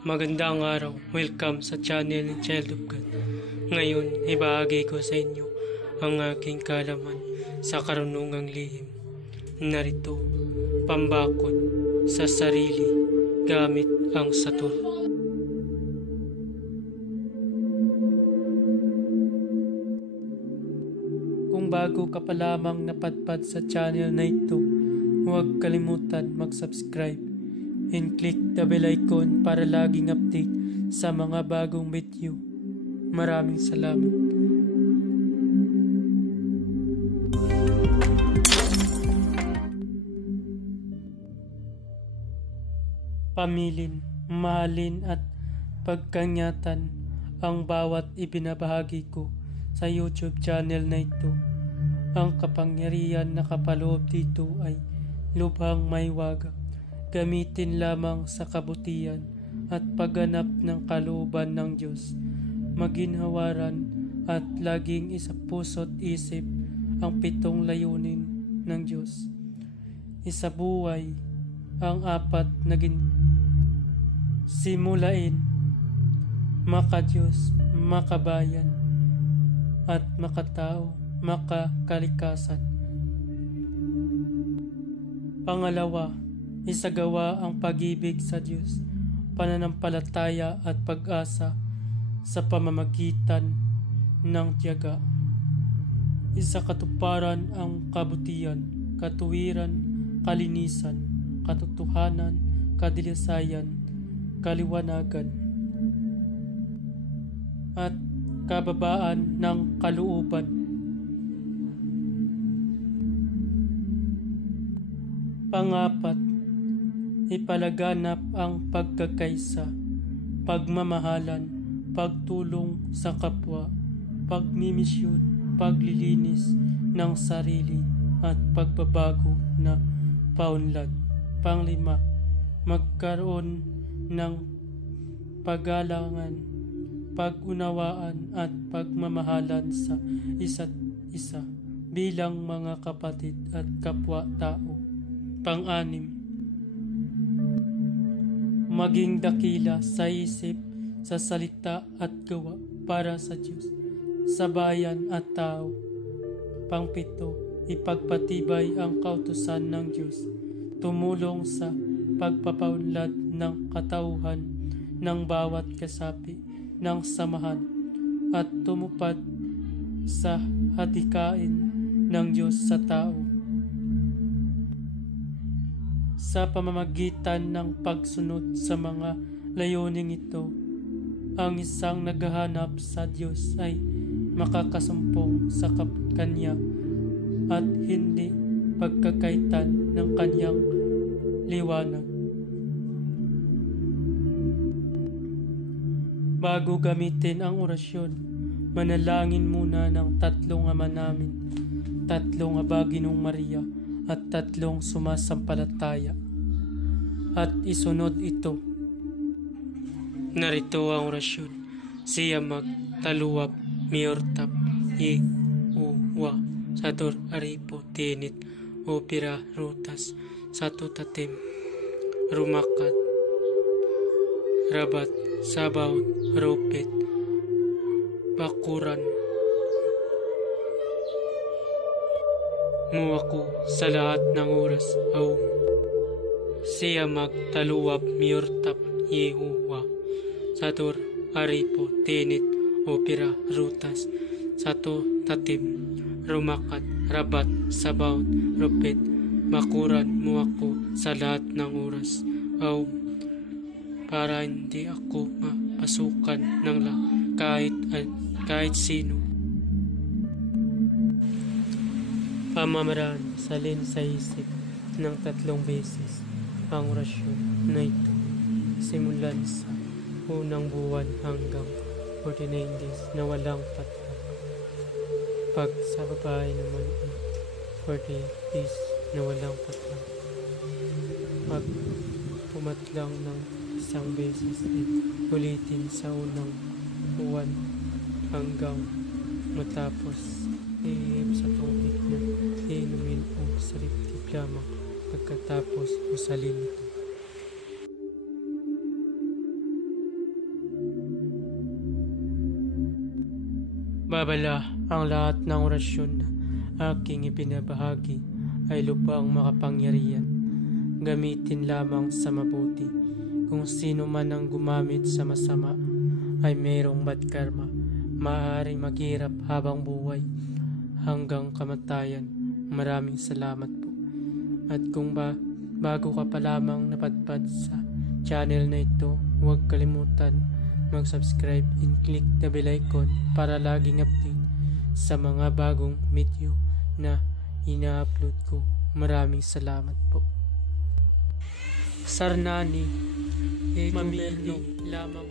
Magandang araw, welcome sa channel ng Child of God. Ngayon, ibahagi ko sa inyo ang aking kaalaman sa karunungang lihim. Narito, pambakod sa sarili gamit ang satur. Kung bago ka pa lamang napadpad sa channel na ito, huwag kalimutan mag-subscribe and click the bell icon para laging update sa mga bagong video. Maraming salamat. Pamilin, mahalin at pagkanyatan ang bawat ibinabahagi ko sa YouTube channel na ito. Ang kapangyarihan na kapaloob dito ay lubhang may waga. Gamitin lamang sa kabutihan at pagganap ng kalooban ng Diyos. Maginhawaran at laging isa puso't isip ang 7 layunin ng Diyos. Isabuhay ang 4 na simulain, makadiyos, makabayan, at makatao, makakalikasan. Pangalawa, isagawa ang pag-ibig sa Diyos, pananampalataya at pag-asa sa pamamagitan ng tiyaga. Isakatuparan ang kabutihan, katuwiran, kalinisan, katotohanan, kadilisayan, kaliwanagan, at kababaan ng kalooban. Pangapat, ipalaganap ang pagkakaisa, pagmamahalan, pagtulong sa kapwa, pagmimisyon, paglilinis ng sarili at pagbabago na paunlad. Panglima, magkaroon ng paggalangan, pag-unawaan at pagmamahalan sa isa't isa bilang mga kapatid at kapwa-tao. Pang-anim, maging dakila sa isip, sa salita at gawa para sa Diyos, sa bayan at tao. Pang-7, ipagpatibay ang kautusan ng Diyos, tumulong sa pagpapaunlad ng katauhan ng bawat kasapi ng samahan at tumupad sa hadikain ng Diyos sa tao. Sa pamamagitan ng pagsunod sa mga layuning ito, ang isang naghahanap sa Diyos ay makakasumpong sa Kanya at hindi pagkakaitan ng Kanyang liwanag. Bago gamitin ang orasyon, manalangin muna ng 3 Ama Namin, 3 Aba Ginoong Maria, at 3 sumasampalataya. At isunod ito. Narito ang orasyon. Siya magtaluwap, miortap, uwa, sator, aripo, tinit, opira, rutas, satu tatim, rumakat, rabat, sabaw, ropet, bakuran, muwako sa lahat ng oras, aum. Siya magtaluwap, miortap, yehuwa, sator, aripo, tinit, opera, rutas, sato, tatim, rumakat, rabat, sabaw, ropet, bakuran, muwako sa lahat ng oras, aum. Para hindi ako mapasukan ng kahit sino. Pamamaraan, salin sa isip ng 3 beses ang orasyon na ito, simulan sa unang buwan hanggang 49 days na walang patlang. Pag sa babae naman ay 40 days na walang patlang. Pag pumatlang ng 1 beses ay ulitin sa unang buwan hanggang matapos ihip sa tubig na inumin o sa liptip lamang pagkatapos usalin ito. Babala ang lahat ng orasyon na aking ipinabahagi ay lubhang makapangyarihan. Gamitin lamang sa mabuti. Kung sino man ang gumamit sa masama ay mayroong bad karma. Maaaring maghirap habang buhay hanggang kamatayan. Maraming salamat po. At kung bago ka pa lamang napadpad sa channel na ito, huwag kalimutan mag-subscribe and click the bell icon para laging update sa mga bagong video na ina-upload ko. Maraming salamat po. Sarnani, mamili lamang